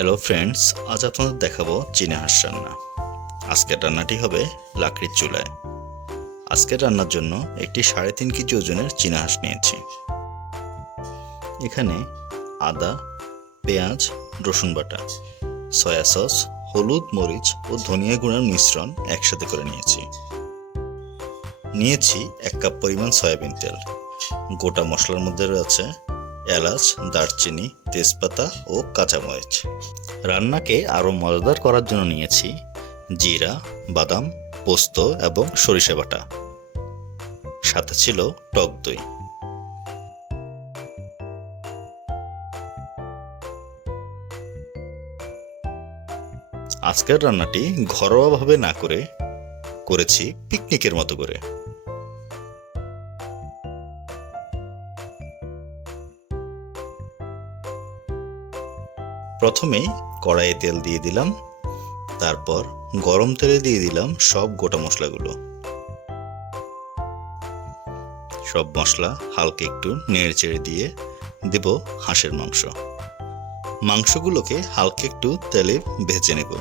Hello friends, আজ আপনাদের দেখাবো চীনা হাঁস রান্না। আজকের রান্নাটি হবে লাকড়ির চুলায়। আজকের রান্নার জন্য একটি 3.5 কেজি ওজনের চীনা হাঁস নিয়েছি। এখানে আদা, পেঁয়াজ, রসুন বাটা, সয়া সস, হলুদ, মরিচ ও ধনিয়া গুঁড়ার মিশ্রণ একসাথে করে নিয়েছি। 1 কাপ পরিমাণ সয়াবিন তেল। গোটা মশলার মধ্যে রয়েছে এলাচ, দারচিনি, তেজপাতা ও কাঁচামরিচ। রান্নাকে আরও মজাদার করার জন্য নিয়েছি জিরা, বাদাম, পোস্ত এবং সরিষা বাটা। সাথে ছিল টক দই। আজকের রান্নাটি ঘরোয়াভাবে না করেছি পিকনিকের মতো করে। প্রথমেই কড়াইয়ে তেল দিয়ে দিলাম, তারপর গরম তেলে দিয়ে দিলাম সব গোটা মশলাগুলো। সব মশলা হালকা একটু নেড়েচেড়ে দিয়ে দেব হাঁসের মাংস। মাংসগুলোকে হালকা একটু তেলে ভেজে নেব।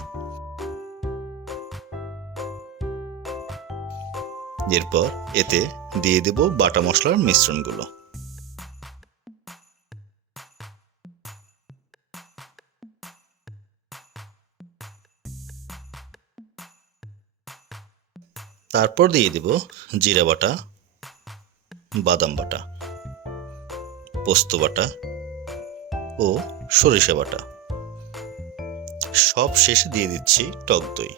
এরপর এতে দিয়ে দেব বাটা মশলার মিশ্রণগুলো। তারপর দিয়ে দেব জিরা বাটা, বাদাম বাটা, পোস্ত বাটা ও সরিষা বাটা। সব শেষে দিয়ে দিচ্ছি টক দই।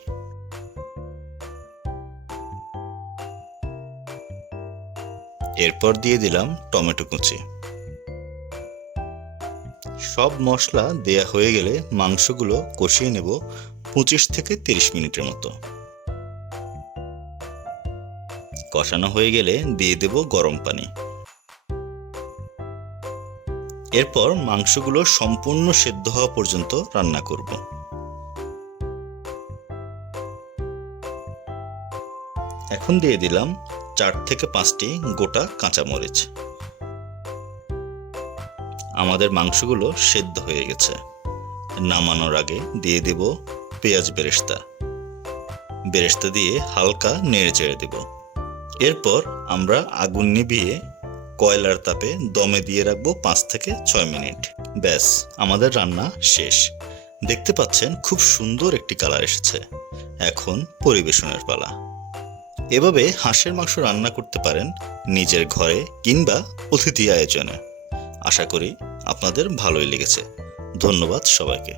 এরপর দিয়ে দিলাম টমেটো কুচি। সব মশলা দেয়া হয়ে গেলে মাংসগুলো কষিয়ে নেব 25 থেকে 30 মিনিটের মতো। কষানো হয়ে গেলে দিয়ে দেব গরম পানি। এরপর মাংসগুলো সম্পূর্ণ সেদ্ধ হওয়া পর্যন্ত রান্না করব। এখন দিয়ে দিলাম 4 থেকে 5টি গোটা কাঁচামরিচ। আমাদের মাংসগুলো সেদ্ধ হয়ে গেছে। নামানোর আগে দিয়ে দেব পেঁয়াজ বেরেস্তা দিয়ে হালকা নেড়ে চেড়ে দেব। এরপর আমরা আগুন নিভিয়ে কয়লার তাপে দমে দিয়ে রাখবো 5 থেকে 6 মিনিট। ব্যাস, আমাদের রান্না শেষ। দেখতে পাচ্ছেন খুব সুন্দর একটি কালার এসেছে। এখন পরিবেশনের পালা। এভাবে হাঁসের মাংস রান্না করতে পারেন নিজের ঘরে কিংবা অতিথি আয়োজনে। আশা করি আপনাদের ভালোই লেগেছে। ধন্যবাদ সবাইকে।